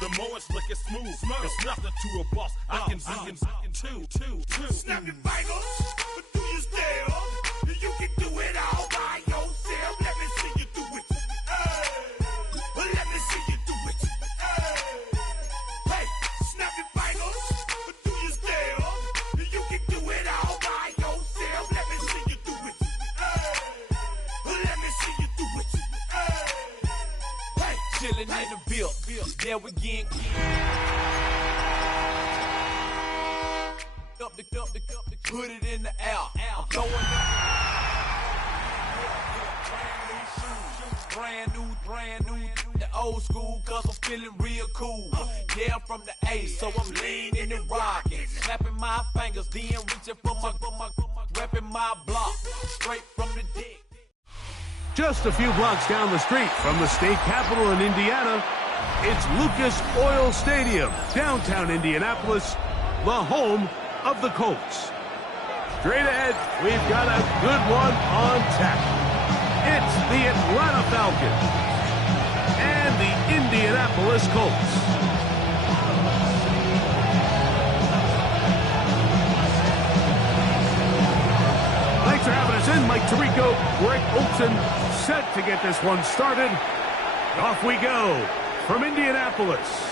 The more it's looking smooth. It's nothing to a boss. I can two. Snap your fingers, but do you still? You can do it all by yourself. Let me see you do it. Let me see you do it. Hey, snap your fingers, but do you still? You can do it all by yourself. Let me see you do it. Let me see you do it. Hey, chillin' in the bill. There we again. Put it in the air. I'm throwing brand new. The old school, cause I'm feeling real cool. Yeah, I'm from the A, so I'm leaning and rocking. Snapping my fingers, then reaching for my repping my block. Straight from the dick. Just a few blocks down the street from the state capitol in Indiana, it's Lucas Oil Stadium, downtown Indianapolis, the home of the Colts. Straight ahead, we've got a good one on tap. It's the Atlanta Falcons and the Indianapolis Colts. Thanks for having us in. Mike Tirico, Greg Olson, set to get this one started. Off we go from Indianapolis.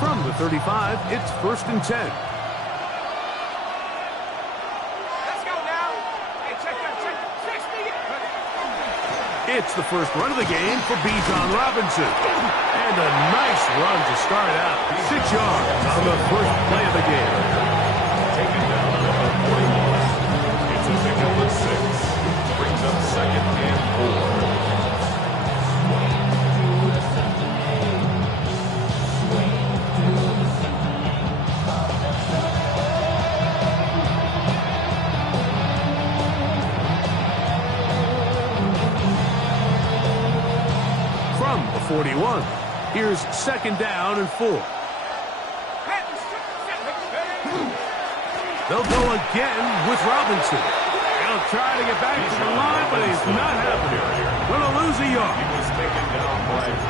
From the 35, it's 1st and 10. It's the first run of the game for Bijan Robinson. And a nice run to start out. 6 yards on the first play of the game. Taken down number 41. It's a pickup of 6. Brings up 2nd and 4. From the 41, here's 2nd down and 4. They'll go again with Robinson. He'll try to get back to the line, but he's not happening. Going to lose a yard.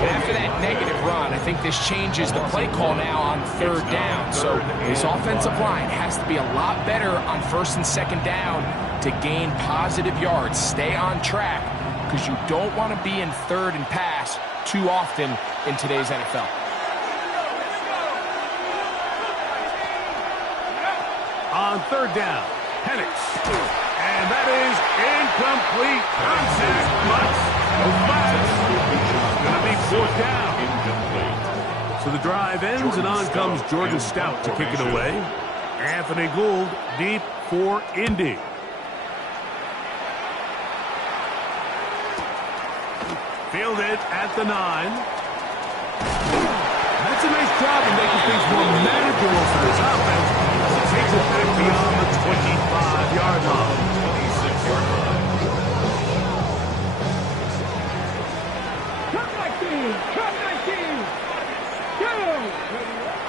After that negative run, I think this changes the play call now on 3rd down. So his offensive line has to be a lot better on 1st and 2nd down to gain positive yards. Stay on track, because you don't want to be in 3rd and pass too often in today's NFL. On 3rd down, Penix. And that is incomplete. Contact, but no flags. Going to be 4th down. So the drive ends, and on comes Jordan Stout to kick it away. Anthony Gould deep for Indy. Fielded at the 9. That's a nice job of making things more manageable for this offense. Takes it back beyond the 25-yard line. 26-yard line.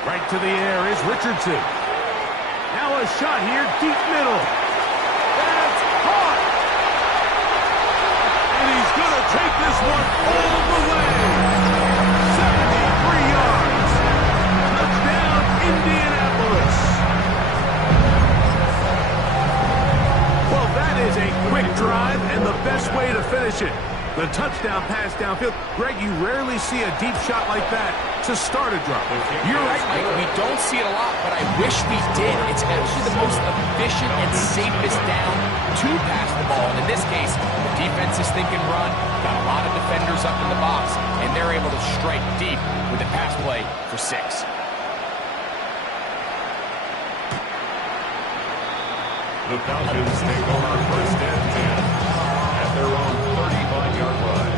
Right to the air is Richardson. Now a shot here, deep middle. That's caught. And he's going to take this one all the way. 73 yards. Touchdown, Indianapolis. Well, that is a quick drive and the best way to finish it. The touchdown pass downfield. Greg, you rarely see a deep shot like that to start a drive. You're right, Mike. We don't see it a lot, but I wish we did. It's actually the most efficient and safest down to pass the ball. And in this case, the defense is thinking run, got a lot of defenders up in the box, and they're able to strike deep with a pass play for 6. The Falcons take over 1st and 10 at their own 35-yard line.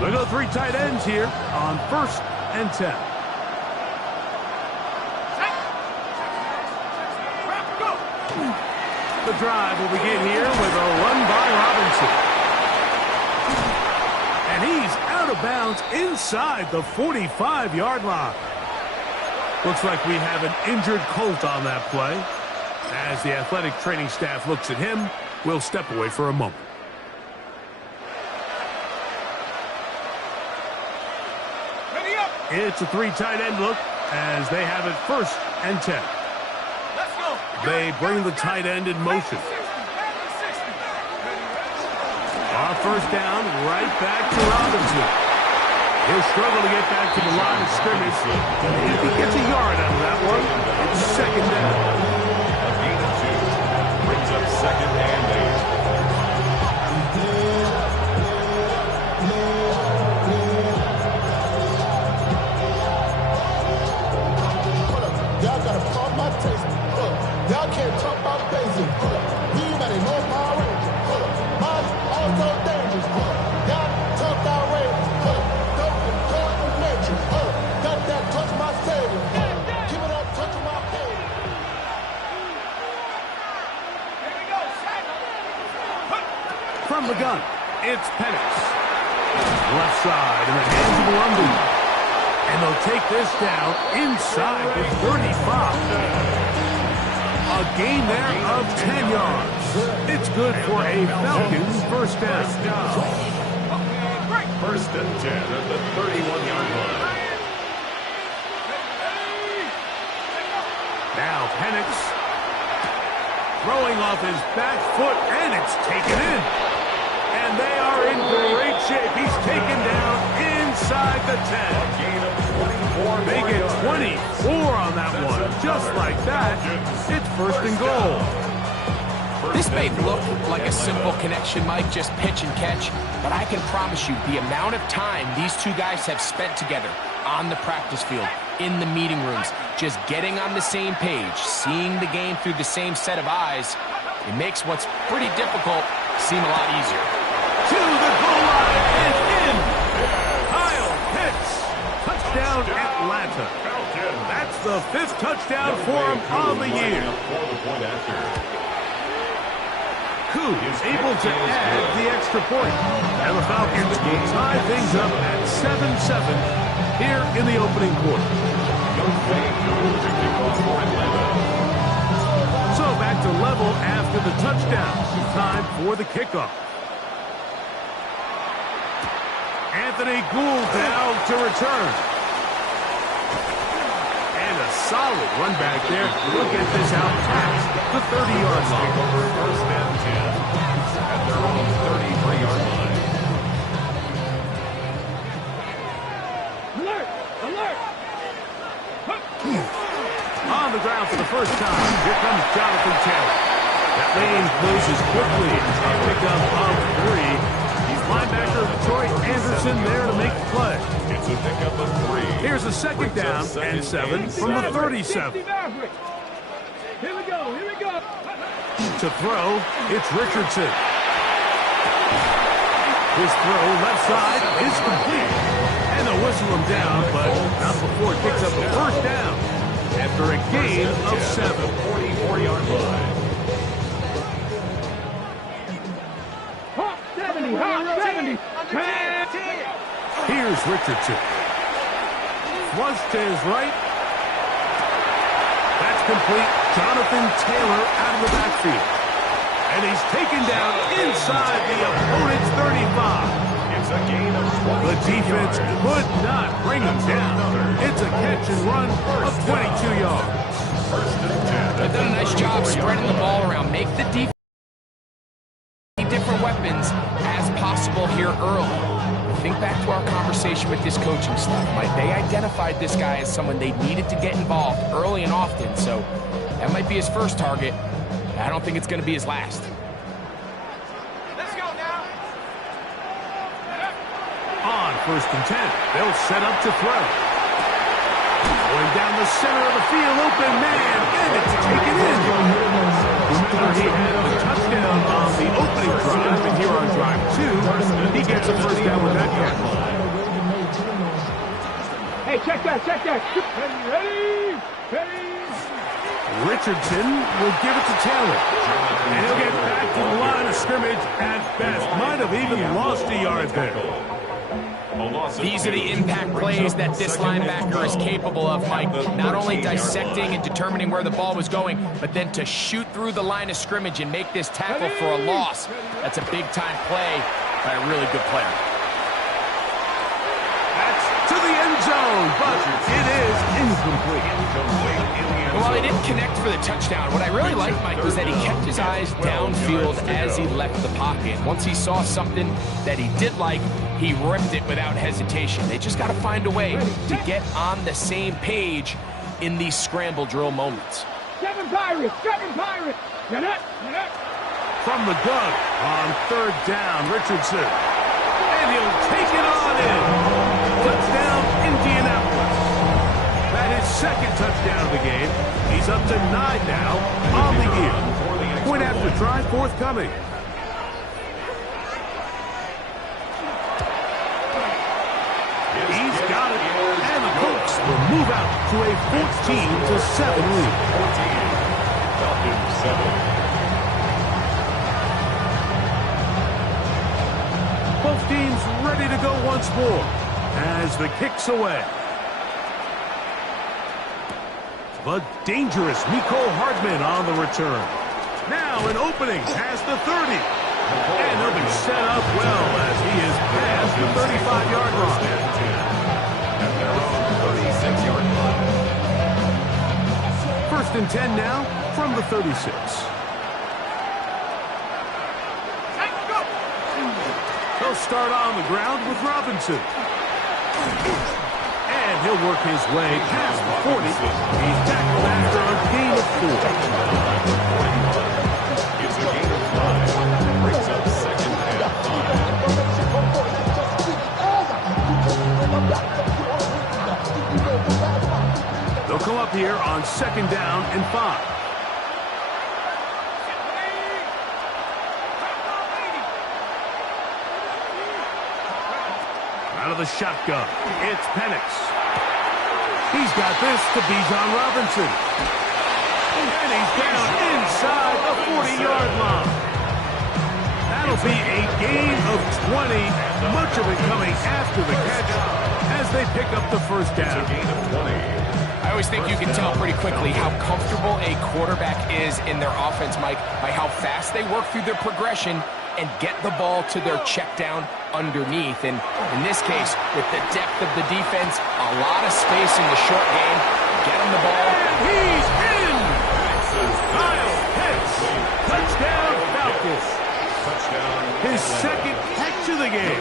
The They go 3 tight ends here on 1st and 10. The drive will begin here with a run by Robinson. And he's out of bounds inside the 45-yard line. Looks like we have an injured Colt on that play. As the athletic training staff looks at him, we'll step away for a moment. Ready up. It's a 3 tight end look as they have it 1st and 10. Let's go. They bring the tight end in motion. On 1st down, right back to Robinson. He'll struggle to get back to the line of scrimmage. If he gets a yard out of that one, it's 2nd down. A gain of 2 brings up 2nd and 8. Y'all gotta pump my taste. Y'all can't talk about basic. Anybody know Power Ranger? Mine also dangerous. Y'all talk about Ranger. Don't call it nature. Got that touch my savior. Give it up, touch my head. From the gun, it's Penix. Left side in the hands of London. And they'll take this down inside the 35. A gain there of 10 yards. It's good for a Falcons 1st down. 1st and 10 at the 31-yard line. Now Penix throwing off his back foot, and it's taken in. And they are in great shape. He's taken down inside the 10. Gain of 24. They get 24 on that one. Just like that, it's 1st and goal. This may look like a simple connection, Mike, just pitch and catch, but I can promise you the amount of time these two guys have spent together on the practice field, in the meeting rooms, just getting on the same page, seeing the game through the same set of eyes, it makes what's pretty difficult seem a lot easier. To the goal line and in. Kyle Pitts. Touchdown Atlanta. That's the 5th touchdown for him of the year. Koo is able to add the extra point. And the Falcons will tie things up at 7-7 here in the opening quarter. So back to level after the touchdown. Time for the kickoff. Anthony Gould now to return. And a solid run back there. We'll get this out past the 30-yard line. 1st and 10 at their own 33-yard line. Alert! Alert! On the ground for the 1st time. Here comes Jonathan Taylor. That lane closes quickly. A pickup of 3. Linebacker Troy Anderson there to make the play. It's a pickup of 3. Here's a 2nd down and 7 from the 37. Here we go, here we go. To throw, it's Richardson. His throw left side is complete. And they'll whistle him down, but not before it picks up a 1st down after a gain of 7. 44-yard line. 70. Here's Richardson. Flush to his right. That's complete. Jonathan Taylor out of the backfield. And he's taken down inside the opponent's 35. It's a gain of 20. The defense could not bring him down. It's a catch and run of 22 yards. 1st and 10. They've done a nice job spreading the ball around. Make the defense different weapons as possible here early. Think back to our conversation with this coaching staff, Mike. They identified this guy as someone they needed to get involved early and often, so that might be his first target. I don't think it's going to be his last. Let's go now. On 1st and 10, they'll set up to throw. Going down the center of the field, open man, and it's taken in. Remember, he had a touchdown on the opening drive, and here on drive 2, he gets a 1st down with that catch. check that. Ready? Richardson will give it to Taylor. And he'll get back to the line of scrimmage at best. Might have even lost a yard there. These are the impact plays that this linebacker is capable of, Mike. Not only dissecting and determining where the ball was going, but then to shoot through the line of scrimmage and make this tackle for a loss. That's a big-time play by a really good player. That's to the end zone, but it is incomplete. Well, he didn't connect for the touchdown. What I really liked, Mike, was that he kept his eyes downfield as he left the pocket. Once he saw something that he did like, he ripped it without hesitation. They just got to find a way to get on the same page in these scramble drill moments. Seven Pirates. Get up. From the gun on third down, Richardson. And he'll take it on in. Touchdown, Indianapolis. That is second touchdown of the game. He's up to 9 now on the year. Point after try forthcoming. He's got it. And the Colts will move out to a 14-7 lead. 14-7. Both teams ready to go once more as the kick's away. The dangerous Mecole Hardman on the return. Now an opening past the 30. And he'll be set up well as he is past the 35-yard line. At their own 36-yard line. First and 10 now from the 36. He'll start on the ground with Robinson. And he'll work his way past the 40. He's tackled after a gain of 4. It's a gain of 5. Brings up second and 5. They'll come up here on second down and 5. Out of the shotgun, it's Penix. He's got this to Bijan Robinson. And he's down inside the 40-yard line. That'll be a gain of 20, much of it coming after the catch as they pick up the first down. It's a gain of 20. I always think you can tell pretty quickly how comfortable a quarterback is in their offense, Mike, by how fast they work through their progression and get the ball to their check down underneath. And in this case, with the depth of the defense, a lot of space in the short game. Get him the ball. And he's in! Kyle Pitts! Touchdown Falcons! His second catch of the game.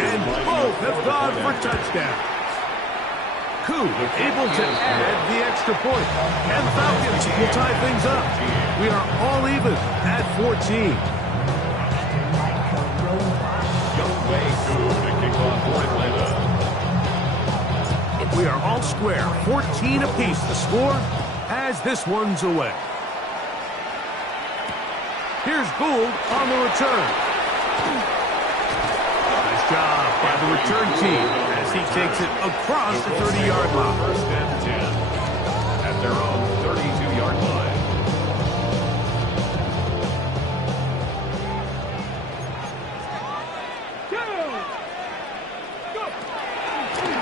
And both have gone for touchdowns. Koo able to add the extra point. And the Falcons will tie things up. We are all even at 14. We are all square, 14 apiece the score as this one's away. Here's Gould on the return. Nice job by the return team as he takes it across the 30-yard line. First and 10 at their own 32-yard line.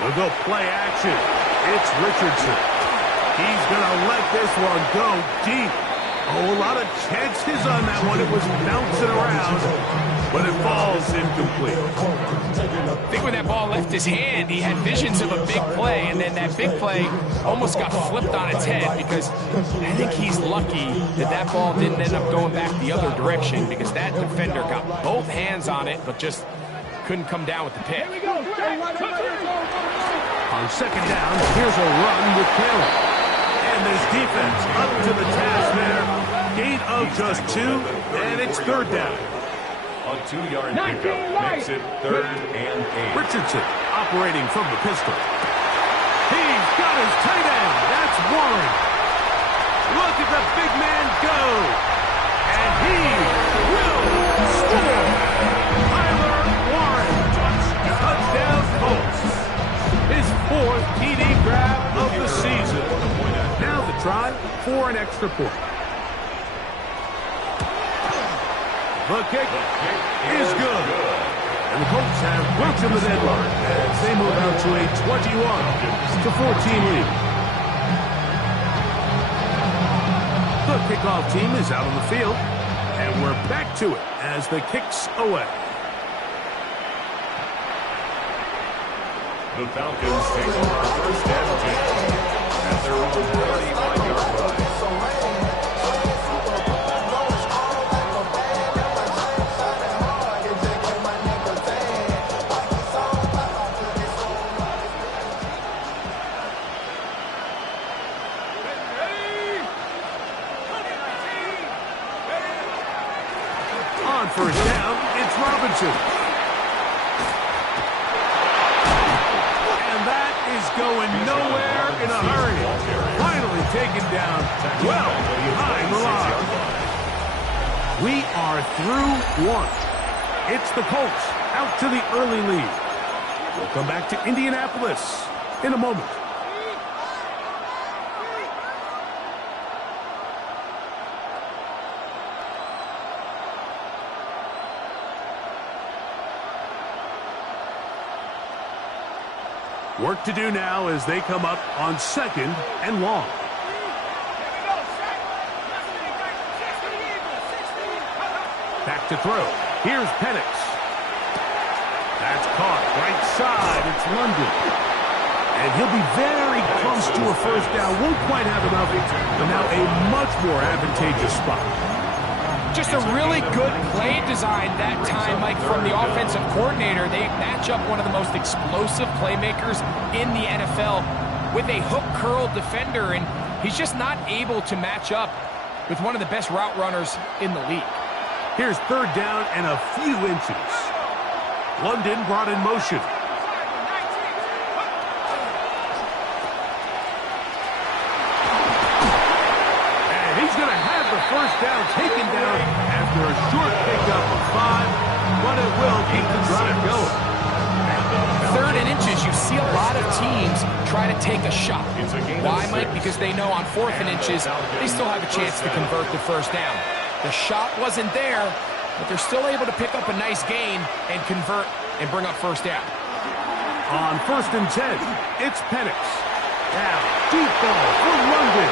They'll go play action. It's Richardson. He's going to let this one go deep. Oh, a lot of chances on that one. It was bouncing around, but it falls incomplete. I think when that ball left his hand, he had visions of a big play, and then that big play almost got flipped on its head because I think he's lucky that that ball didn't end up going back the other direction because that defender got both hands on it, but just couldn't come down with the pick. On second down, here's a run with Taylor. And this defense up to the task there. Gain of just 2, and it's third down. A 2-yard pickup makes it third and 8. Richardson operating from the pistol. He's got his tight end. That's Warren. Look at the big man go. And he will score. Tyler Warren. Touchdown Colts. His 4th TD try for an extra point. The kick is good. And the Colts have broken the deadlock as they move out to a 21-14 lead. The kickoff team is out on the field, and we're back to it as the kick's away. The Falcons take over first and 10 at their own 35-yard line. On first down, it's Robinson. Is going nowhere in a hurry. Finally taken down well behind the line. We are through one. It's the Colts out to the early lead. We'll come back to Indianapolis in a moment. Work to do now as they come up on second and long. Back to throw. Here's Penix. That's caught. Right side. It's London. And he'll be very close to a first down. Won't quite have enough, but now a much more advantageous spot. Just a really good play design that time, Mike, from the offensive coordinator. They match up one of the most explosive playmakers in the NFL with a hook curl defender, and he's just not able to match up with one of the best route runners in the league. Here's third down and a few inches. London brought in motion. First down taken down after a short pickup of 5, but it will keep the drive going. Third and inches, you see a lot of teams try to take a shot. Why, Mike? Because they know on fourth and inches, they still have a chance to convert the first down. The shot wasn't there, but they're still able to pick up a nice gain and convert and bring up first down. On first and 10, it's Penix. Now, deep ball for London.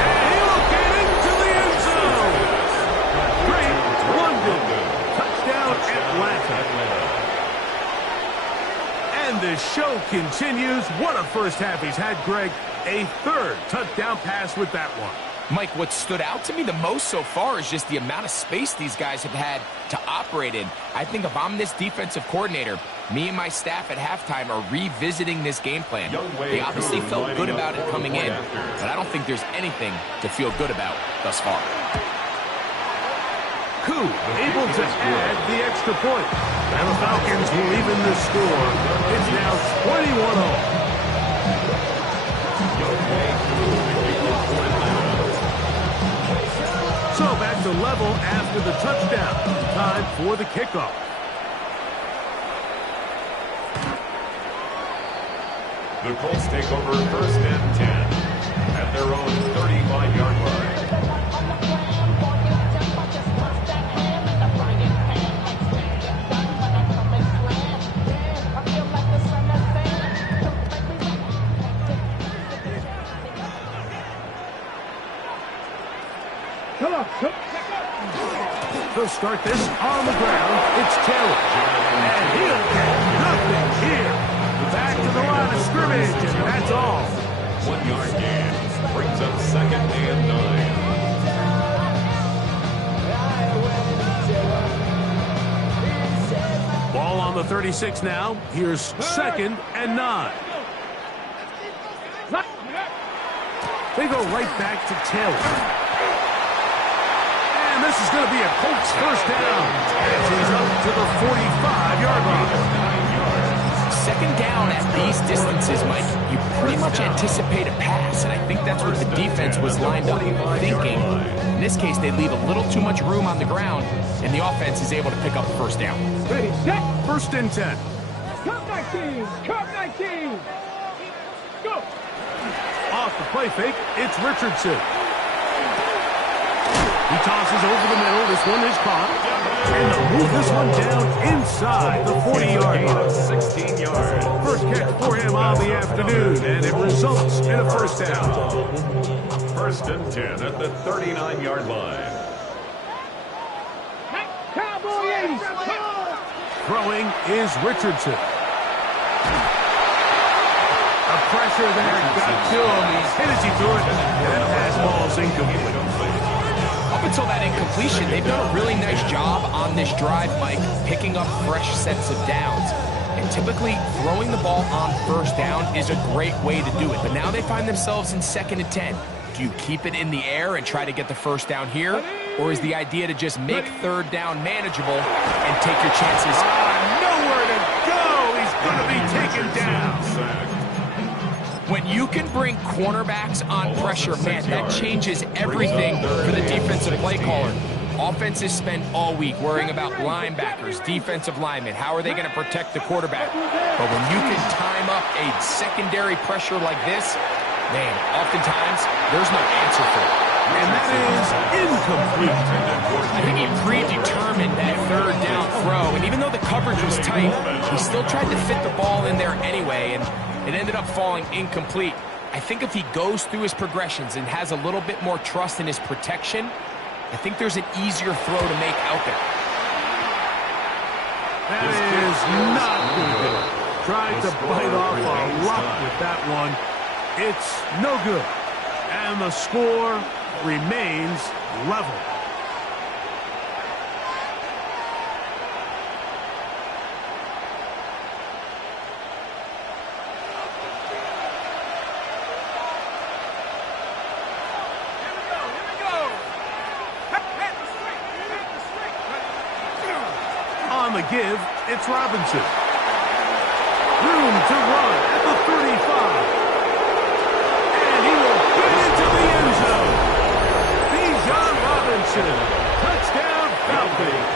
And he'll get into the end zone. Great London. Touchdown Atlanta. And the show continues. What a first half he's had, Greg. A third touchdown pass with that one. Mike, what stood out to me the most so far is just the amount of space these guys have had to operate in. I think if I'm this defensive coordinator, me and my staff at halftime are revisiting this game plan. They obviously felt good about it coming in, but I don't think there's anything to feel good about thus far. Koo able to add the extra point. And the Falcons will even the score. It's now 21-all. So back to level after the touchdown. Time for the kickoff. The Colts take over first and 10 at their own 35-yard line. He'll start this on the ground. It's Taylor. And he'll get nothing here. Back to the line of scrimmage, and that's all. 1 yard gain brings up second and 9. Ball on the 36 now. Here's second and 9. They go right back to Taylor. And this is going to be a Colts first down as he's up to the 45-yard line. Second down at these distances, Mike, you pretty much anticipate a pass, and I think that's what the defense was lined up thinking. In this case, they leave a little too much room on the ground, and the offense is able to pick up the first down. Ready, set. First and 10. Come 19. Come 19. Go. Off the play fake, it's Richardson. He tosses over the middle. This one is caught. And they'll move this one down inside the 40-yard line. 16 yards. First catch for him on the afternoon, and it results in a first down. First and 10 at the 39-yard line. Cowboy 80. Throwing is Richardson. The pressure there got to him. He's hit as he threw it, and that pass ball's incomplete. Up until that incompletion, they've done a really nice job on this drive, Mike, picking up fresh sets of downs. And typically, throwing the ball on first down is a great way to do it. But now they find themselves in 2nd and 10. Do you keep it in the air and try to get the first down here? Or is the idea to just make 3rd down manageable and take your chances? Nowhere to go. He's going to be taken down. When you can bring cornerbacks on pressure, man, that changes everything for the defensive play caller. Offenses spend all week worrying about linebackers, defensive linemen. How are they going to protect the quarterback? But when you can time up a secondary pressure like this, man, oftentimes there's no answer for it. And that is incomplete. I think he predetermined that 3rd down throw, and even though the coverage was tight, he still tried to fit the ball in there anyway, and it ended up falling incomplete. I think if he goes through his progressions and has a little bit more trust in his protection, I think there's an easier throw to make out there. That is not good. Tried to bite off a lot with that one. It's no good. And the score remains level. On the give, it's Robinson. Room to run at the 35. And he will get into the end zone. Bijan Robinson. Touchdown, Falcons.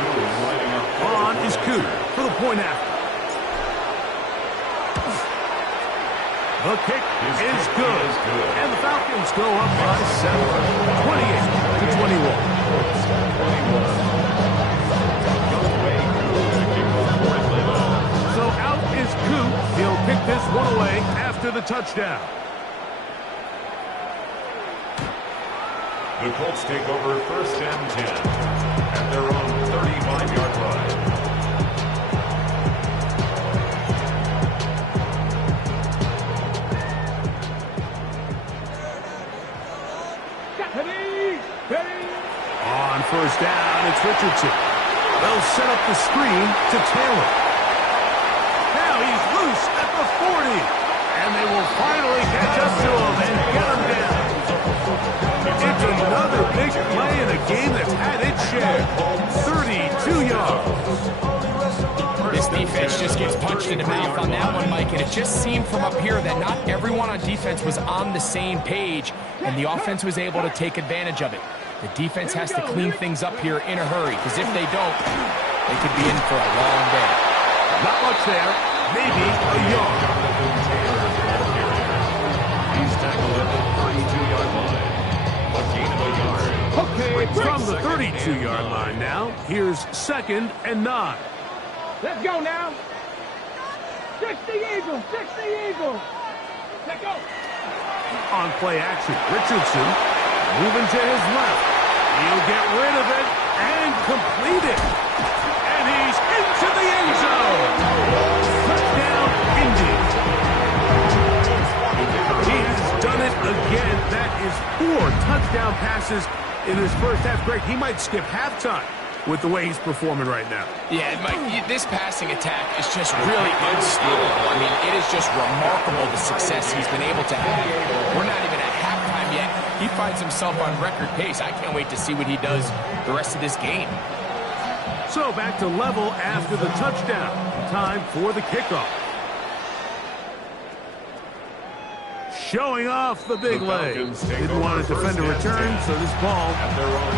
On is Cooper for the point after. The kick is good. And the Falcons go up by 7, 28-21. So out is Coop. He'll kick this one away after the touchdown. The Colts take over 1st and 10 at their own 35-yard line. On first down, it's Richardson. They'll set up the screen to Taylor. Now he's loose at the 40. And they will finally catch up to him and get him down. It's another big play in a game that's had its share. 32 yards. This defense just gets punched in the mouth on that one, Mike, and it just seemed from up here that not everyone on defense was on the same page, and the offense was able to take advantage of it. The defense has to clean things up here in a hurry, because if they don't, they could be in for a long day. Not much there. Maybe a yard. He's tackled at the 32-yard line. A gain of a yard. Okay, from the 32-yard line now, here's 2nd and 9. Let's go now. 60 Eagles, 60 Eagles. Let's go. On play action, Richardson moving to his left. He'll get rid of it and complete it. And he's into the end zone. Touchdown, Indy. He has done it again. That is 4 touchdown passes in his first half. Greg, he might skip halftime with the way he's performing right now. Yeah, Mike, this passing attack is just really unstoppable. I mean, it is just remarkable the success he's been able to have. We're not even at halftime yet. He finds himself on record pace. I can't wait to see what he does the rest of this game. So back to level after the touchdown. Time for the kickoff. Showing off the big leg. Didn't want to defend a return, so this ball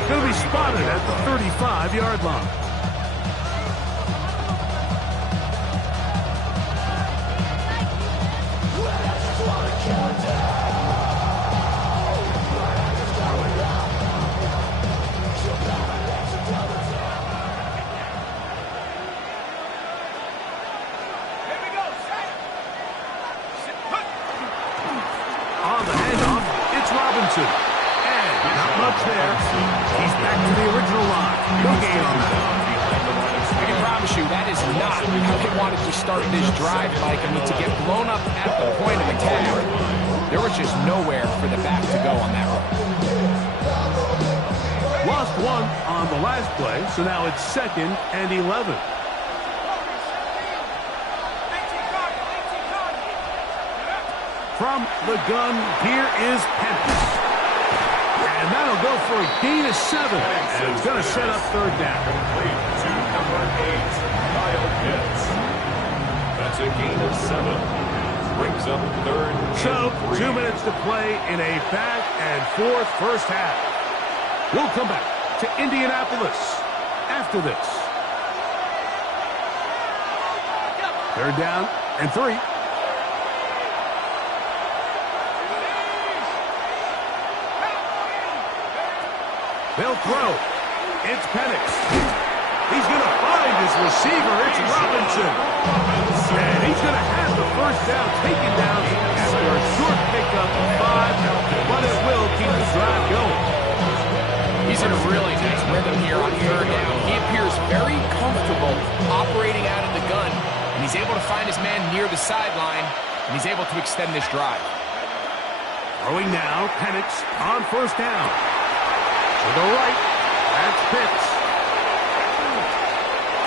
going to be spotted at the 35-yard line. Robinson. And not much there. He's back to the original line. No gain on that. I can promise you that is not how they wanted to start this drive, Mike. I mean, to get blown up at the point of attack, there was just nowhere for the back to go on that run. Lost one on the last play, so now it's 2nd and 11. From the gun, here is Penix. And that'll go for a gain of 7. And it's going to set up 3rd down. Complete to number 8, Kyle Pitts. That's a gain of 7. Brings up 3rd So, and 3. 2 minutes to play in a back and forth first half. We'll come back to Indianapolis after this. 3rd down and 3. They'll throw. It's Penix. He's going to find his receiver. It's Robinson. And he's going to have the first down taken down after a short pickup of 5, but it will keep the drive going. He's in a really nice rhythm here on 3rd down. He appears very comfortable operating out of the gun, and he's able to find his man near the sideline, and he's able to extend this drive. Throwing now, Penix on 1st down. To the right, that's Pitts.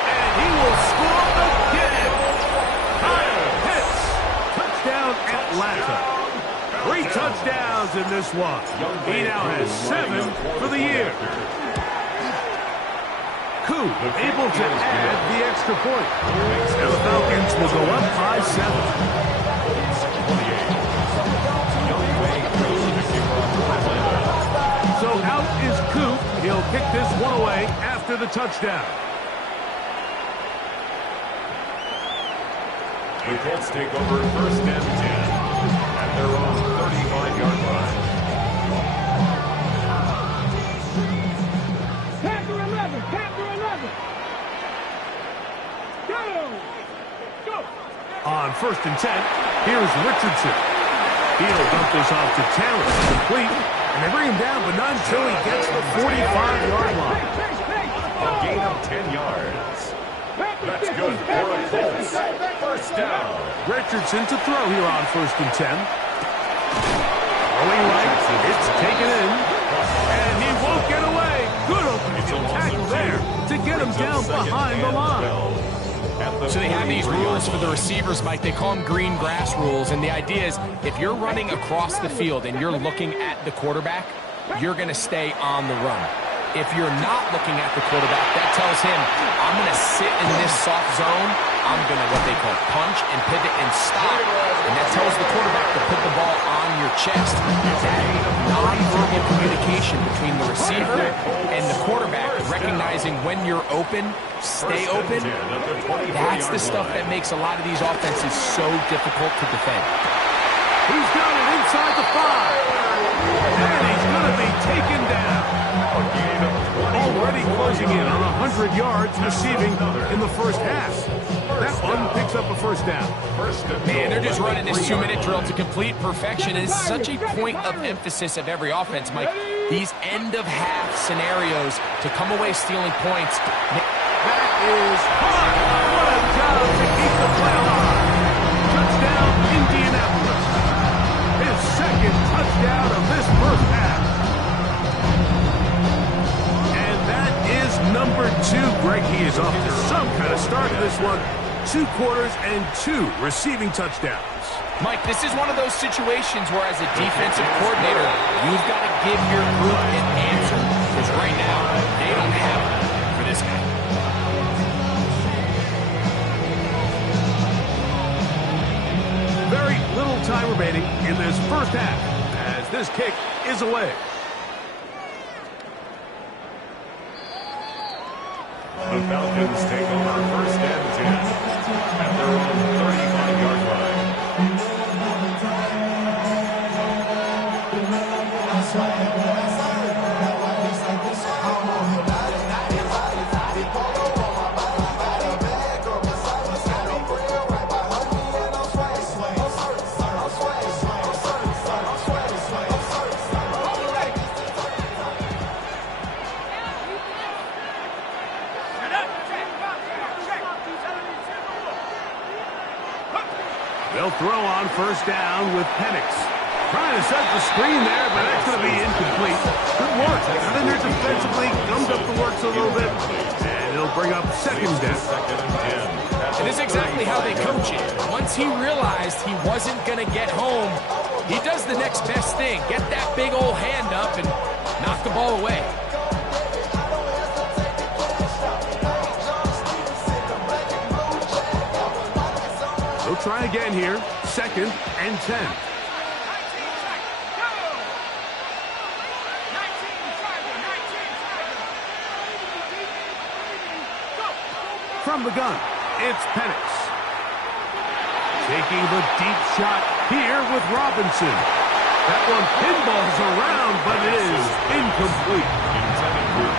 And he will score again. Kyle Pitts. Touchdown Atlanta. 3 touchdowns in this one. He now has 7 for the year. Koo able to add the extra point. And the Falcons will go up by 7. So out is Coop. He'll kick this one away after the touchdown. The Colts take over 1st and 10 at their own 35-yard line. Panther 11, Panther 11. Go. On 1st and 10, here's Richardson. He'll dump this off to Taylor. Complete. And they bring him down, but not until he gets the 45-yard line. A gain of 10 yards. That's good for the Colts. 1st down. Richardson to throw here on 1st and 10. Throwing right, it's taken in. And he won't get away. Good opening tackle there to get him down behind the line. So they have these rules for the receivers, Mike. They call them green grass rules. And the idea is if you're running across the field and you're looking at the quarterback, you're going to stay on the run. If you're not looking at the quarterback, that tells him, I'm going to sit in this soft zone. I'm going to what they call punch and pivot and stop. And that tells the quarterback to put the ball on your chest. That non-verbal communication between the receiver and the quarterback, recognizing when you're open, stay open, that's the stuff that makes a lot of these offenses so difficult to defend. He's got it inside the 5. And he's going to be taken down. Already closing in on 100 yards receiving in the first half. That one picks up a 1st down. Man, they're just running this 2-minute drill to complete perfection. It's such a point of emphasis of every offense, Mike. These end-of-half scenarios to come away stealing points. That is hot. What a job to keep the play alive. Touchdown, Indianapolis. His 2nd touchdown of this first half. And that is number 2. Greg, he is off to some kind of start to this one. 2 quarters and 2 receiving touchdowns. Mike, this is one of those situations where as a defensive coordinator, you've got to give your group an answer. Because right now, they don't have it for this guy. Very little time remaining in this first half as this kick is away. The Falcons take over 1st and 10 at their own 35-yard line. They'll throw on first down with Penix. Trying to set the screen there, but that's going to be incomplete. Good work. I think they're defensively gummed up the works a little bit, and it'll bring up second down. It is exactly how they coach it. Once he realized he wasn't going to get home, he does the next best thing. Get that big old hand up and knock the ball away. They'll try again here. 2nd and 10. From the gun, it's Penix. Taking the deep shot here with Robinson. That one pinballs around, but it is incomplete.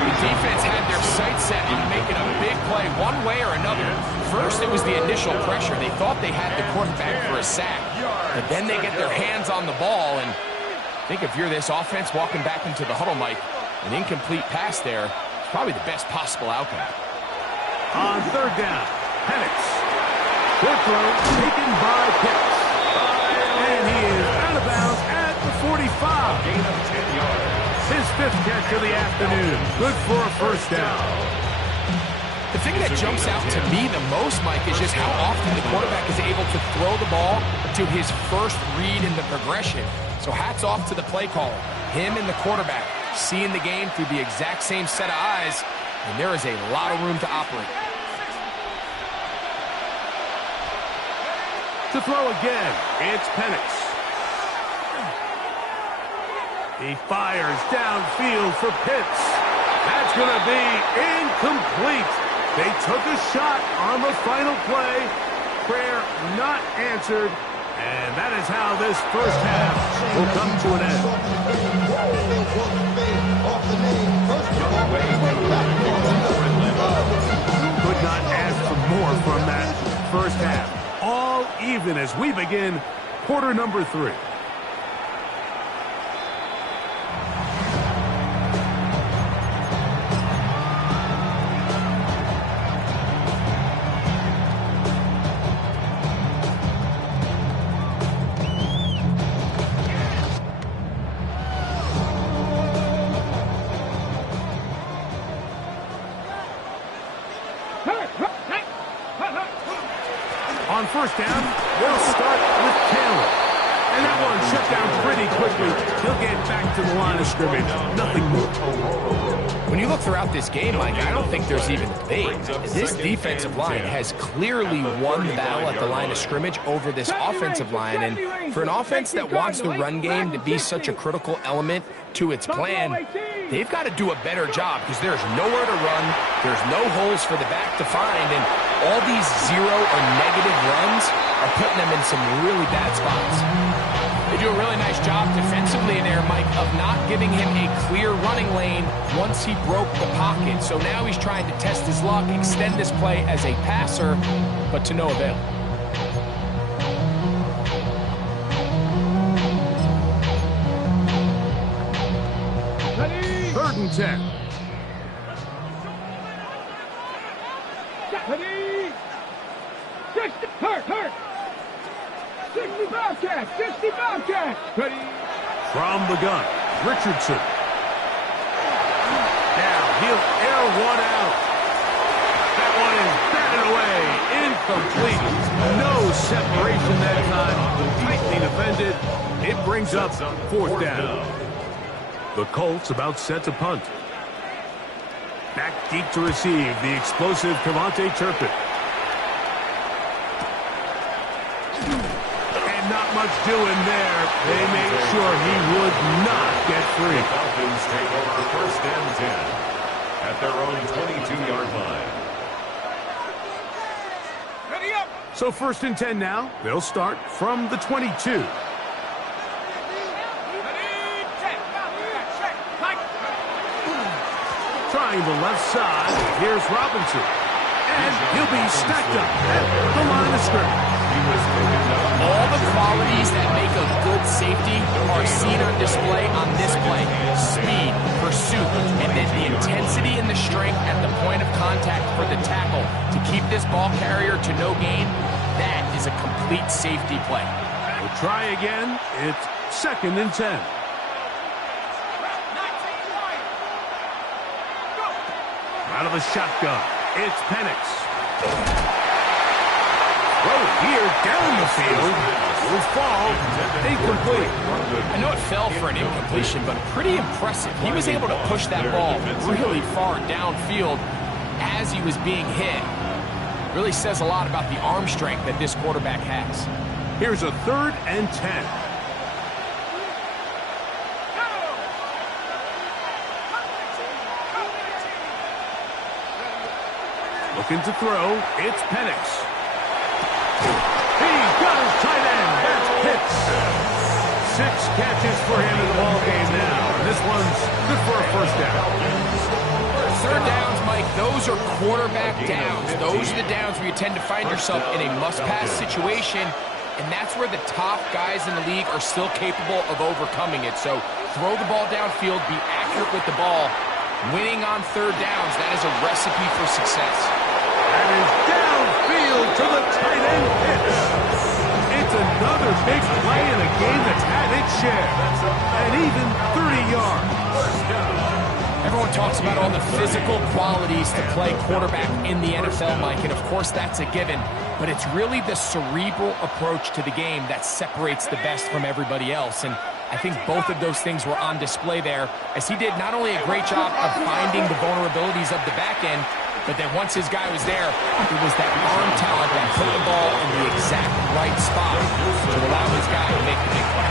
The defense had their sights set on making a big play one way or another. First, it was the initial pressure. They thought they had the quarterback for a sack. But then they get their hands on the ball, and I think if you're this offense walking back into the huddle, Mike, an incomplete pass there is probably the best possible outcome. On third down, Penix. Good throw, taken by Pitts. And he is out of bounds at the 45. Gain of 10 yards. His 5th catch of the afternoon. Good for a first down. The thing that jumps out to me the most, Mike, is just how often the quarterback is able to throw the ball to his first read in the progression. So hats off to the play caller. Him and the quarterback seeing the game through the exact same set of eyes, and there is a lot of room to operate. To throw again, it's Penix. He fires downfield for Pitts. That's going to be incomplete. They took a shot on the final play. Prayer not answered. And that is how this first half will come to an end. Could not ask for more from that first half. All even as we begin quarter number 3. On first down, they'll start with Taylor. And that one shut down pretty quickly. He'll get back to the line of scrimmage. Nothing more. When you look throughout this game, Mike, I don't think there's even debate. This defensive line has clearly won the battle at the line of scrimmage over this offensive line. And for an offense that wants the run game to be such a critical element to its plan, they've got to do a better job because there's nowhere to run, there's no holes for the back to find, and all these zero or negative runs are putting them in some really bad spots. They do a really nice job defensively there, Mike, of not giving him a clear running lane once he broke the pocket. So now he's trying to test his luck, extend this play as a passer, but to no avail. Third and 10. Ready? 60, hurt. 65 catch, 65 catch. Ready? From the gun, Richardson. Now he'll air one out. That one is batted away. Incomplete. No separation that time. Tightly defended. It brings up fourth down. The Colts about set to punt. Back deep to receive the explosive Cavante Turpin. And not much doing there. They made sure he would not get free. The Falcons take over first and 10 at their own 22-yard line. Ready up. So first and 10 now. They'll start from the 22. Trying the left side. Here's Robinson. And he'll be stacked up at the line of scrimmage. All the qualities that make a good safety are seen on display on this play. Speed, pursuit, and then the intensity and the strength at the point of contact for the tackle to keep this ball carrier to no gain. That is a complete complete safety play. We'll try again. It's 2nd and 10. Out of the shotgun, it's Penix. Throw here down the field. Will fall. Incomplete. I know it fell for an incompletion, but pretty impressive. He was able to push that ball really far downfield as he was being hit. Really says a lot about the arm strength that this quarterback has. Here's a 3rd and 10. Looking to throw, it's Penix. He got his tight end. That's Pitts. 6 catches for him in the ballgame now. And this one's good for a 1st down. 3rd downs, Mike, those are quarterback downs. Those are the downs where you tend to find yourself in a must-pass situation, and that's where the top guys in the league are still capable of overcoming it. So throw the ball downfield, be accurate with the ball. Winning on 3rd downs, that is a recipe for success. That is downfield to the tight end Pitts. It's another big play in a game that's had its share. And even 30 yards. Everyone talks about all the physical qualities to play quarterback in the NFL, Mike, and of course that's a given, but it's really the cerebral approach to the game that separates the best from everybody else, and I think both of those things were on display there, as he did not only a great job of finding the vulnerabilities of the back end, but then once his guy was there, it was that arm talent that put the ball in the exact right spot to allow his guy to make the big play.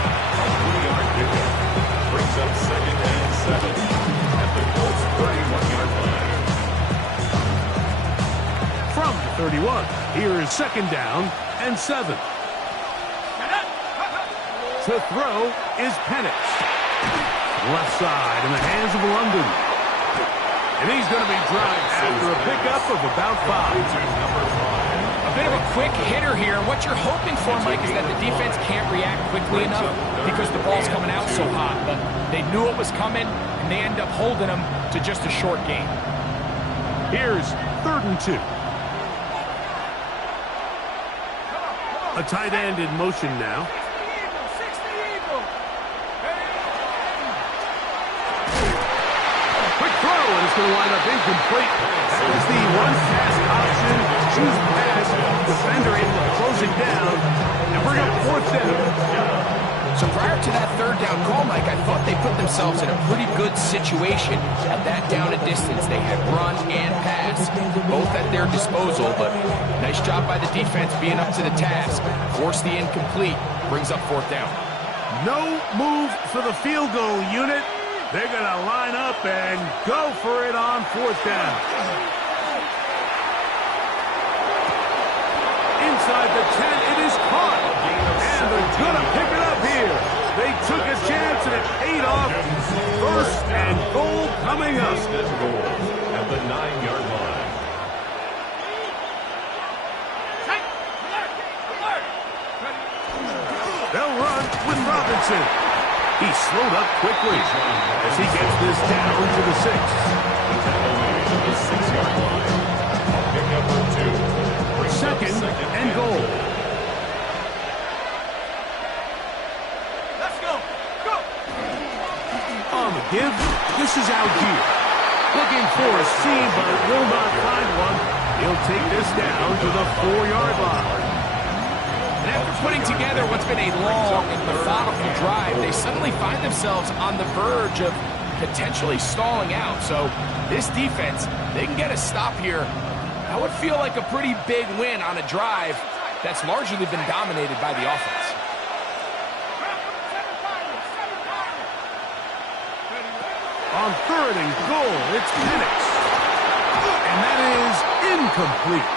Brings up 2nd and 7 at the Colts 31-yard line. From the 31, here is 2nd down and 7. To throw is Penix. Left side in the hands of London. And he's going to be dropped after a pickup of about 5. A bit of a quick hitter here. What you're hoping for, Mike, is that the defense can't react quickly enough because the ball's coming out so hot. But they knew it was coming, and they end up holding them to just a short gain. Here's 3rd and 2. A tight end in motion now. Quick throw, and it's going to wind up incomplete. That was the one-pass option. Choose pass. Defender able to close it down and bring up 4th down. So prior to that 3rd down call, Mike, I thought they put themselves in a pretty good situation at that down and distance. They had run and pass, both at their disposal, but nice job by the defense being up to the task. Force the incomplete, brings up 4th down. No move for the field goal unit. They're going to line up and go for it on 4th down. Inside the 10, it is caught. And they're going to pick it up here. They took a chance and it paid off. 1st and goal coming up. At the 9-yard line. They'll run with Robinson. He slowed up quickly as he gets this down to the 6. The 6-yard line. Pickup of 2. 2nd and goal. Let's go. Go. On the give, this is Algier. Looking for a seam, but will not find one. He'll take this down to the 4-yard line. And after putting together what's been a long and methodical drive, they suddenly find themselves on the verge of potentially stalling out. So this defense, they can get a stop here. That would feel like a pretty big win on a drive that's largely been dominated by the offense. On 3rd and goal, it's Penix. And that is incomplete.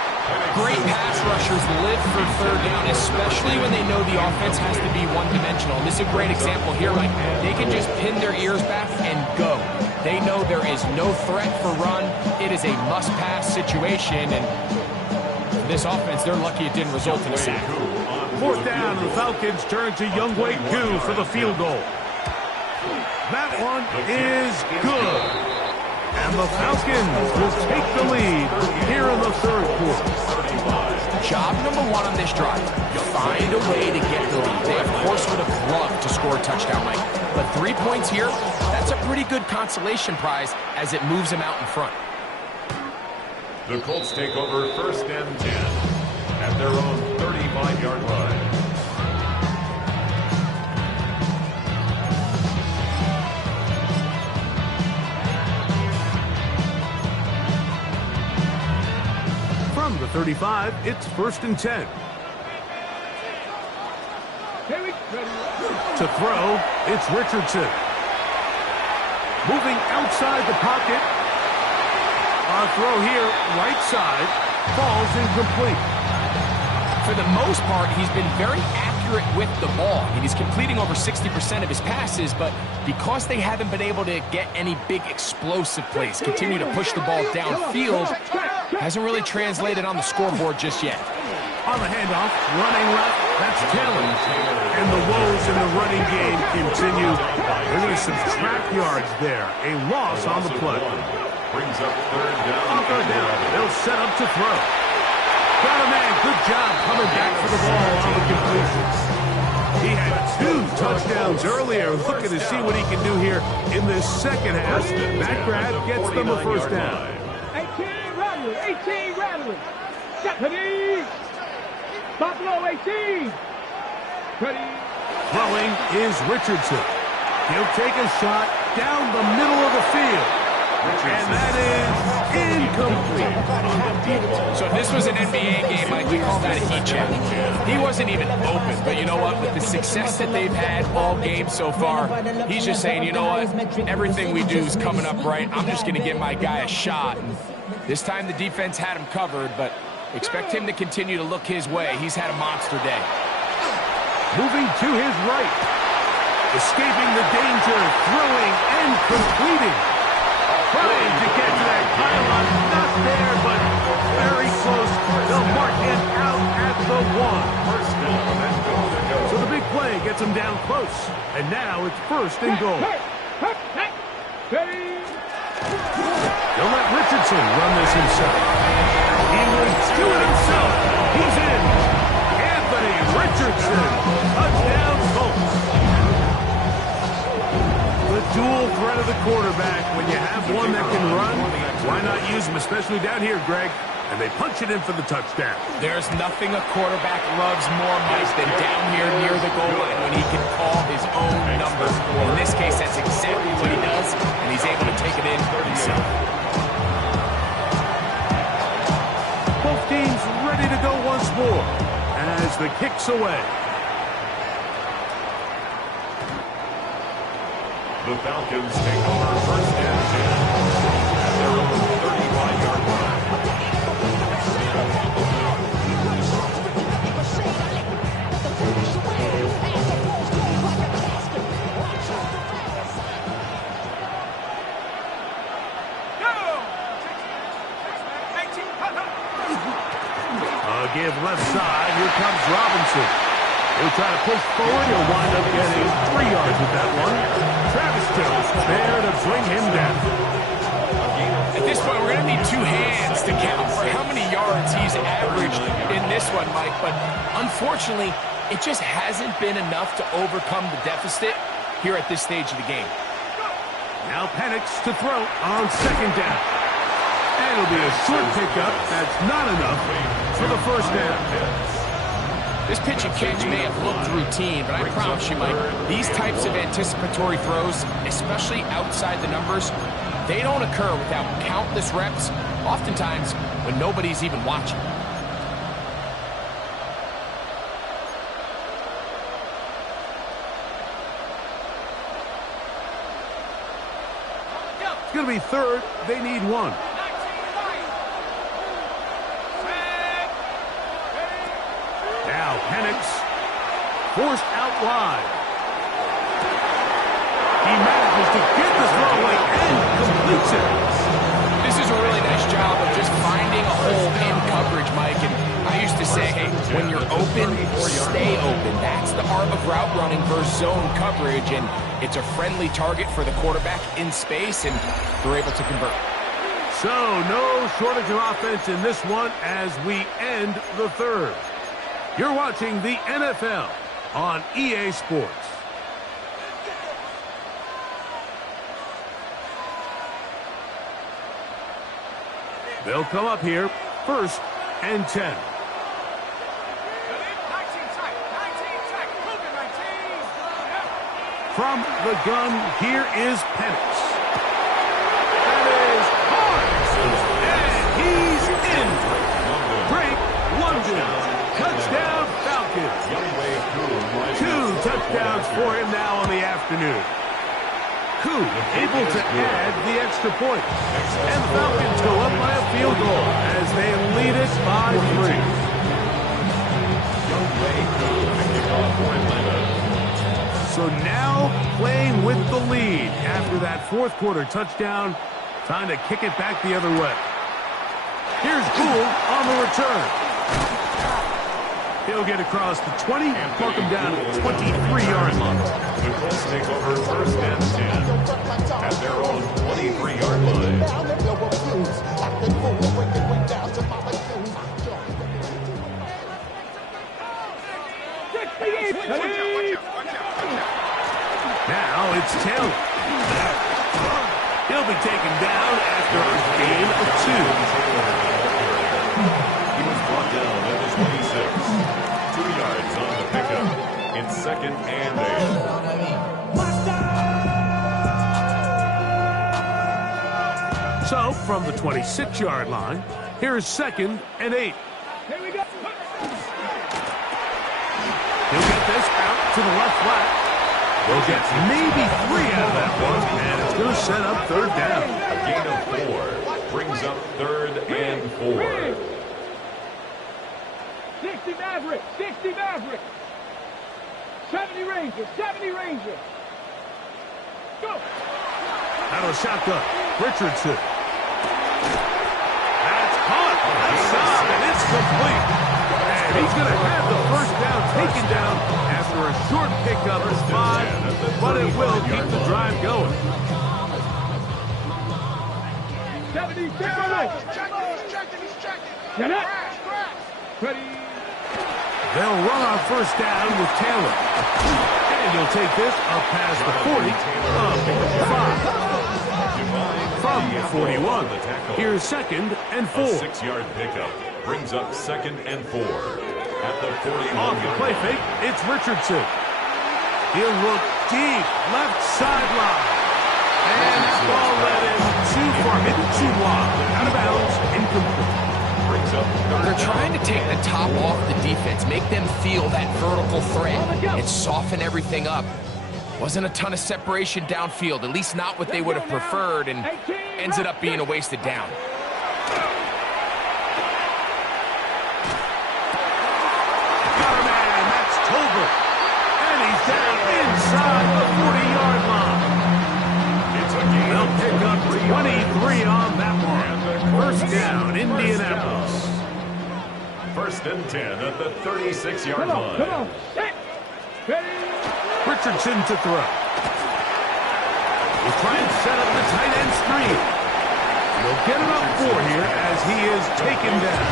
Great pass rushers live for 3rd down, especially when they know the offense has to be one-dimensional. This is a great example here. Like, they can just pin their ears back and go. They know there is no threat for run. It is a must-pass situation, and this offense, they're lucky it didn't result in a sack. 4th down, the Falcons turn to Younghoe Koo for the field goal. That one is good. And the Falcons will take the lead here in the 3rd quarter. job number one on this drive, find a way to get the lead. They, of course, would have loved to score a touchdown, Mike. But 3 points here, that's a pretty good consolation prize as it moves them out in front. The Colts take over 1st and 10 at their own 35-yard line. From the 35, it's 1st and 10. To throw, it's Richardson. Moving outside the pocket. Our throw here, right side, falls incomplete. For the most part, he's been very accurate with the ball. I mean, he's completing over 60% of his passes, but because they haven't been able to get any big explosive plays, continue to push the ball downfield, hasn't really translated on the scoreboard just yet. On the handoff, running left, that's Taylor. And the woes in the running game continue. They're going to subtract yards there. A loss on the play. Brings up 3rd down. On 3rd down, they'll set up to throw. Got a man, good job coming back for the ball on the completions. He had 2 touchdowns earlier. Looking to see what he can do here in this second half. That grab gets them a 1st down. 18 Rattler, 18 Rattler. Deputy. Buffalo 18. Ready. Throwing is Richardson. He'll take a shot down the middle of the field. And that is incomplete. So if this was an NBA game, Mike, we call that a heat check. He wasn't even open, but you know what? With the success that they've had all game so far, he's just saying, you know what? Everything we do is coming up right. I'm just going to give my guy a shot. And this time the defense had him covered, but expect him to continue to look his way. He's had a monster day. Moving to his right. Escaping the danger, throwing and completing. Trying to get to that pylon, not there, but very close. They'll mark him out at the 1. 1st down and goal to go. So the big play gets him down close. And now it's 1st and goal. They'll let Richardson run this himself. He will do it himself. He's in. Anthony Richardson. Touchdown Colts. The dual threat of the quarterback. When you have one that can run, why not use him, especially down here, Greg? And they punch it in for the touchdown. There's nothing a quarterback loves more, Mike, than down here near the goal line when he can call his own number. In this case, that's exactly what he does, and he's able to take it in himself. Both teams ready to go once more as the kick's away. The Falcons take over 1st and 10 at their own 35-yard line. Give left side. Here comes Robinson. He'll try to push forward. He'll wind up getting 3 yards with that one. Travis Jones there to bring him down. At this point, we're going to need 2 hands to count for how many yards he's averaged in this one, Mike. But unfortunately, it just hasn't been enough to overcome the deficit here at this stage of the game. Now Penix to throw on 2nd down. And it'll be a short pickup. That's not enough for the 1st down. This pitch and catch may have looked routine, but I promise you, Mike, these types of anticipatory throws, especially outside the numbers, they don't occur without countless reps, oftentimes when nobody's even watching. It's going to be 3rd. They need 1. Now Penix forced out wide. He manages to get the throw away and completes it. This is a really nice job of just finding a hole in coverage, Mike. And I used to say, hey, when you're open, stay open. That's the art of route running versus zone coverage. And it's a friendly target for the quarterback in space, and they're able to convert. So, no shortage of offense in this one as we end the third. You're watching the NFL on EA Sports. They'll come up here, 1st and 10. From the gun, here is Penix. That is hard. And he's in. Drake London. Touchdown Falcons. 2 touchdowns for him now on the afternoon. Koo able to add the extra point. And the Falcons go up by a field goal as they lead it by 3. So now playing with the lead after that 4th quarter touchdown. Time to kick it back the other way. Here's Gould on the return. He'll get across the 20 and mark him down at the 23-yard line. The Colts take over 1st and 10 at their own 23-yard line. Now it's Taylor. He'll be taken down after a gain of 2. He was brought down at the 26. 2 yards on the pickup. It's 2nd and 8. So from the 26-yard line, here's 2nd and 8. Here we go. He'll get this out to the left flat. We'll get maybe 3 out of that one, and it's going to set up 3rd down. A gain of 4 brings up 3rd and 4. 60 Maverick, 60 Maverick. 70 Ranger, 70 Ranger. Go. Out of the shotgun, Richardson. That's caught. Outside, and it's complete. And he's going to have the 1st down taken down after a short pickup of 5, but it will keep the drive going. 70, get up. Ready. They'll run on 1st down with Taylor. And he'll take this up past the 40 of 5. From 41, here's 2nd and 4. A 6-yard pickup brings up 2nd and 4 at the 41. Off the play fake, it's Richardson. He'll look deep, left sideline. And that ball led him too far, maybe too wide. Out of bounds, incomplete. They're trying to take the top off the defense, make them feel that vertical threat, and soften everything up. Wasn't a ton of separation downfield, at least not what they would have preferred, and ends it up being a wasted down. Got a man, that's Tolbert. And he's down inside the 40-yard line. They'll pick up 23 on that one. 1st down, Indianapolis. 1st and 10 at the 36-yard line. Come on, set. Ready. Richardson to throw. We'll try and set up the tight end screen. They'll get him up 4 here as he is taken down.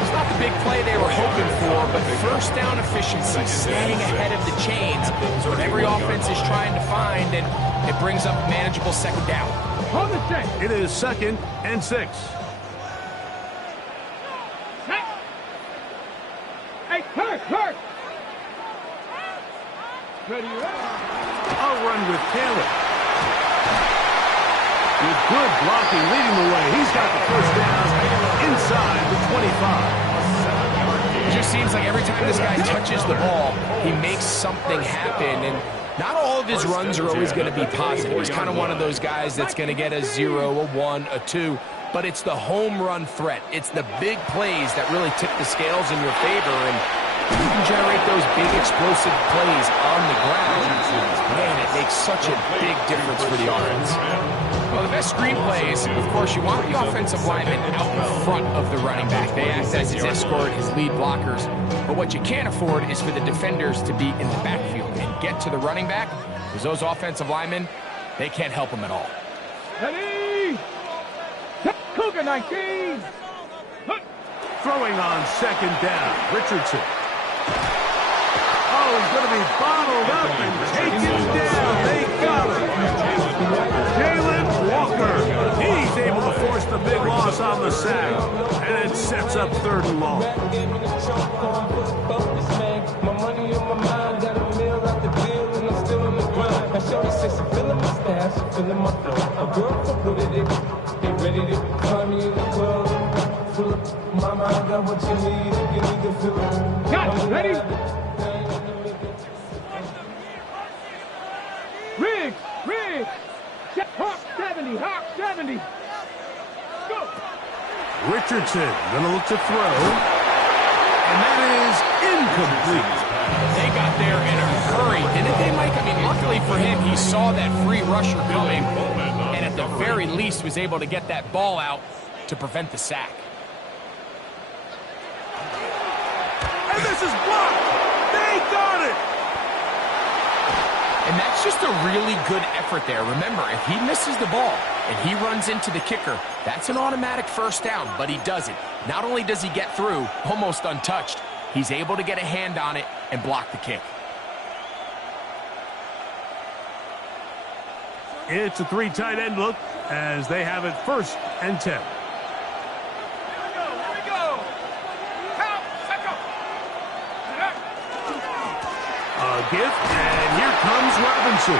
It's not the big play they were hoping for, but 1st down efficiency, staying ahead of the chains, is what every offense is trying to find, and it brings up a manageable 2nd down. On the set. It is 2nd and 6. Hey, Kirk. Ready, ready. A run with Taylor. With good blocking leading the way. He's got the 1st down inside the 25. It just seems like every time this guy touches the ball, he makes something happen, and not all of his runs are always going to be positive. He's kind of one of those guys that's going to get a 0, a 1, a 2, but it's the home run threat. It's the big plays that really tip the scales in your favor, and you can generate those big explosive plays on the ground. Man, it makes such a big difference for the offense. Well, the best screen plays, of course, you want the offensive lineman out in front of the running back. They act as his escort, his lead blockers. But what you can't afford is for the defenders to be in the backfield and get to the running back, because those offensive linemen, they can't help him at all. Ready. Second 19. Throwing on second down, Richardson. Oh, he's going to be bottled up and taken down. They got him. Jalen Walker. He's able to force the big loss on the sack. And it sets up 3rd and long. Got it. Ready? Riggs. Hawk 70. Hawk 70. Go. Richardson going to look to throw. And that is incomplete. They got there in a hurry, didn't they, Mike? I mean, luckily for him, he saw that free rusher coming, and at the very least was able to get that ball out to prevent the sack. And this is blocked. They got it. And that's just a really good effort there. Remember, if he misses the ball and he runs into the kicker, that's an automatic 1st down, but he doesn't. Not only does he get through, almost untouched, he's able to get a hand on it and block the kick. It's a 3 tight end look as they have it 1st and 10. A gift, and here comes Robinson.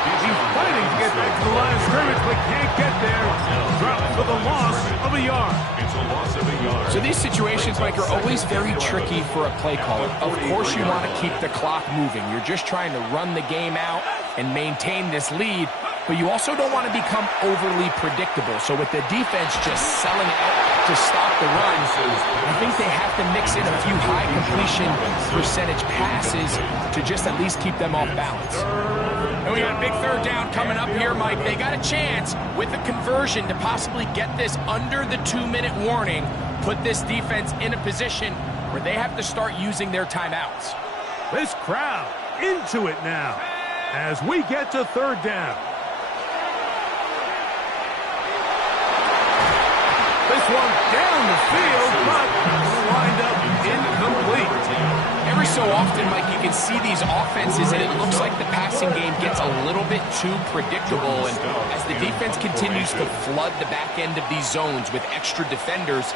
He's fighting to get back to the line of scrimmage, but can't get there. Dropped for the loss of a yard. It's a loss of a yard. So these situations, Mike, are always very tricky for a play caller. Of course you want to keep the clock moving. You're just trying to run the game out and maintain this lead, but you also don't want to become overly predictable. So with the defense just selling out to stop the run, I think they have to mix in a few high completion percentage passes to just at least keep them off balance. And we got a big 3rd down coming up here, Mike. They got a chance with the conversion to possibly get this under the 2-minute warning, put this defense in a position where they have to start using their timeouts. This crowd into it now as we get to 3rd down. This one down the field, but lined up incomplete. Every so often, Mike, you can see these offenses, and it looks like the passing game gets a little bit too predictable. And as the defense continues to flood the back end of these zones with extra defenders,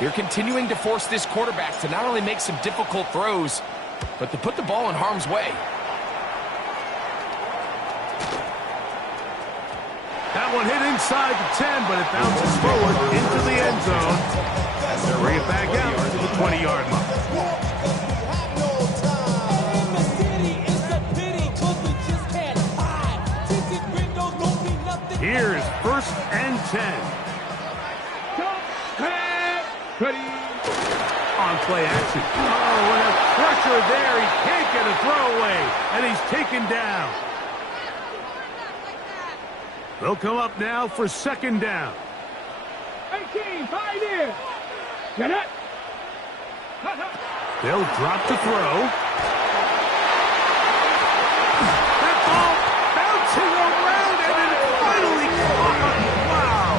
they're continuing to force this quarterback to not only make some difficult throws, but to put the ball in harm's way. That one hit inside the 10, but it bounces forward into the end zone. Bring it back out to the 20-yard line. Here's 1st and 10. Ready? On play action. Oh, and a pressure there. He can't get a throwaway, and he's taken down. They'll come up now for 2nd down. 18, pioneer. Get it. They'll drop to throw. That ball bouncing around and it finally caught. Wow.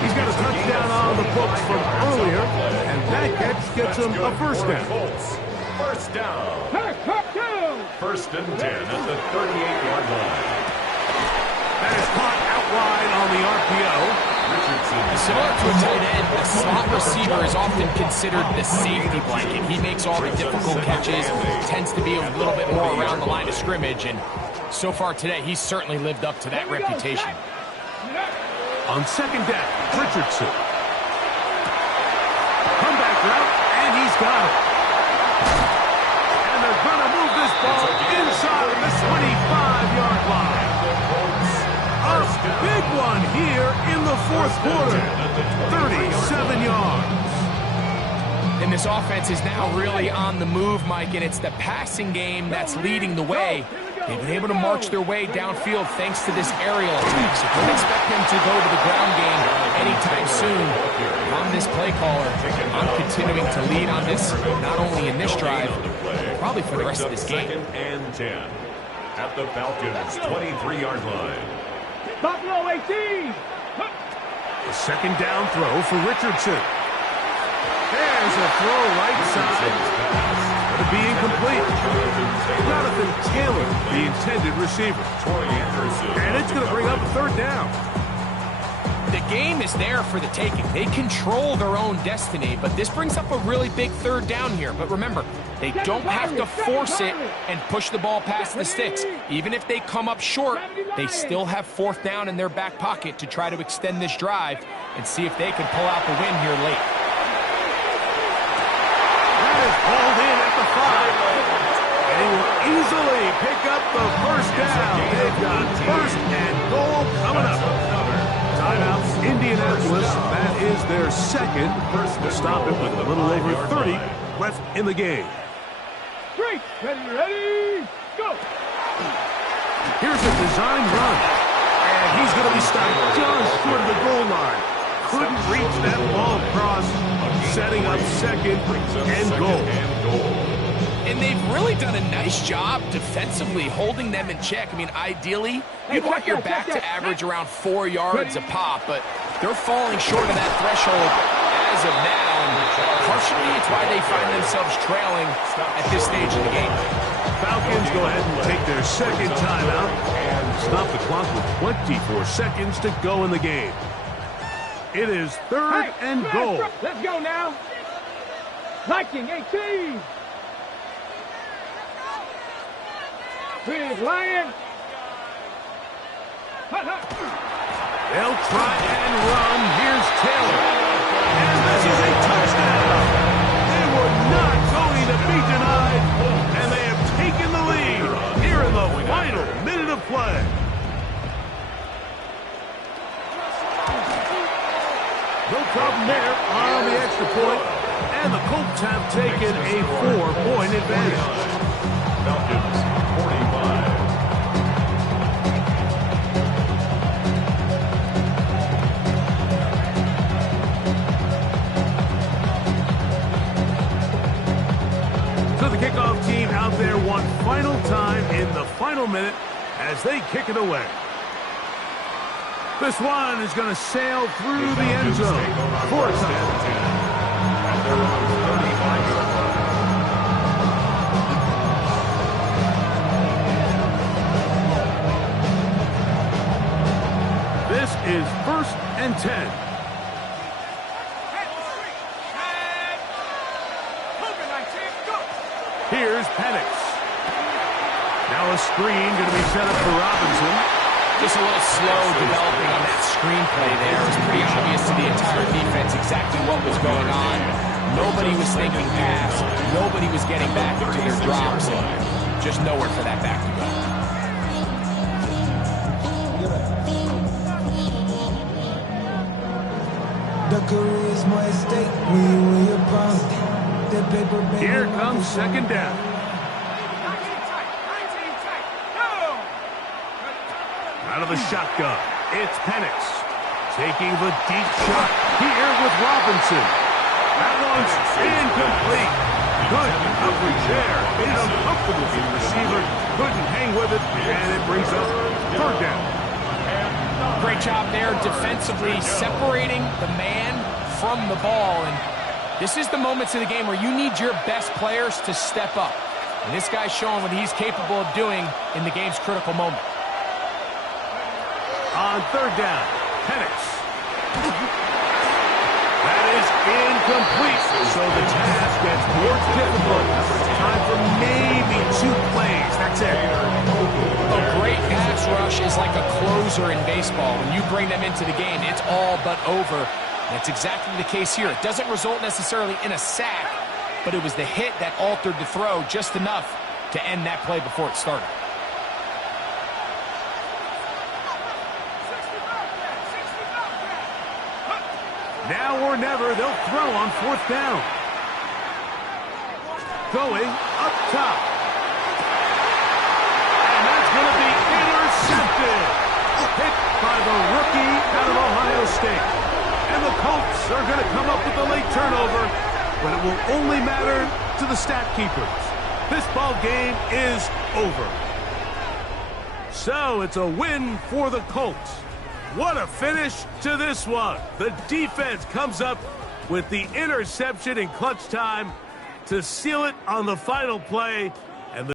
He's got a touchdown on the books from earlier, and that gets him a 1st down. 1st down. 1st and 10 at the 38-yard line. That is caught out wide on the RPO. Similar to a tight end, the slot receiver is often considered the safety blanket. He makes all the difficult catches, tends to be a little bit more around the line of scrimmage, and so far today, he's certainly lived up to that reputation. On 2nd down, Richardson. Comeback route, and he's got it. And they're going to move this ball inside the 25-yard line. A big one here in the 4th quarter. 37 yards. And this offense is now really on the move, Mike, and it's the passing game that's leading the way. They've been able to march their way downfield thanks to this aerial attack. So don't expect them to go to the ground game anytime soon. I'm this play caller. I'm continuing to lead on this, not only in this drive, but probably for the rest of this game. 2nd and 10 at the Falcons' 23-yard line. Buffalo 18. A second down throw for Richardson. There's a throw right side. It'll be incomplete. Jonathan Taylor, the intended receiver. And it's going to bring up a third down. The game is there for the taking. They control their own destiny, but this brings up a really big third down here. But remember, they don't have to force it and push the ball past the sticks. Even if they come up short, they still have fourth down in their back pocket to try to extend this drive and see if they can pull out the win here late. That is pulled in at the 5. And he will easily pick up the first down. They've got first and goal coming up. Timeouts, Indianapolis. That is their second. To stop it with a little over 30 left in the game. Straight. Ready, go. Here's a design run. And he's going to be stopped just short of the goal line. Couldn't reach that ball across. Setting up second and goal. And they've really done a nice job defensively holding them in check. I mean, ideally, you'd want your back to average around 4 yards a pop, but they're falling short of that threshold as of now. And partially, it's why they find themselves trailing at this stage of the game. Falcons go ahead and take their second timeout and stop the clock with 24 seconds to go in the game. It is third and goal. Let's go now. Viking 18. Big Lion. They'll try and run. Here's Taylor. And this is a touchdown. They were not going to be denied. And they have taken the lead here in the final minute of play. No problem there on the extra point. And the Colts have taken a 4-point advantage. Falcons 45. So the kickoff team out there one final time in the final minute as they kick it away. This one is going to sail through the end zone. 4 touchdowns. At their own 35-yard line. This is 1st and 10. Here's Penix. Now a screen going to be set up for Robinson. Just a little slow developing on that screenplay there. It was pretty obvious to the entire defense exactly what was going on. Nobody was thinking pass. Nobody was getting back into their drops. And just nowhere for that back to go. Here comes second down. Out of the shotgun, it's Penix. Taking the deep shot here with Robinson. That one's incomplete. Good coverage there. Made it uncomfortable for the receiver. Couldn't hang with it, and it brings up third down. Great job there defensively, separating the man from the ball. And this is the moments of the game where you need your best players to step up. And this guy's showing what he's capable of doing in the game's critical moment. On third down, Penix. That is incomplete, so the task gets more difficult. Time for maybe 2 plays. That's it. A great pass rush is like a closer in baseball. When you bring them into the game, it's all but over. That's exactly the case here. It doesn't result necessarily in a sack, but it was the hit that altered the throw just enough to end that play before it started. Now or never, they'll throw on 4th down. Going up top. And that's going to be intercepted. Hit by the rookie out of Ohio State. And the Colts are going to come up with a late turnover, but it will only matter to the stat keepers. This ball game is over. So it's a win for the Colts. What a finish to this one. The defense comes up with the interception in clutch time to seal it on the final play.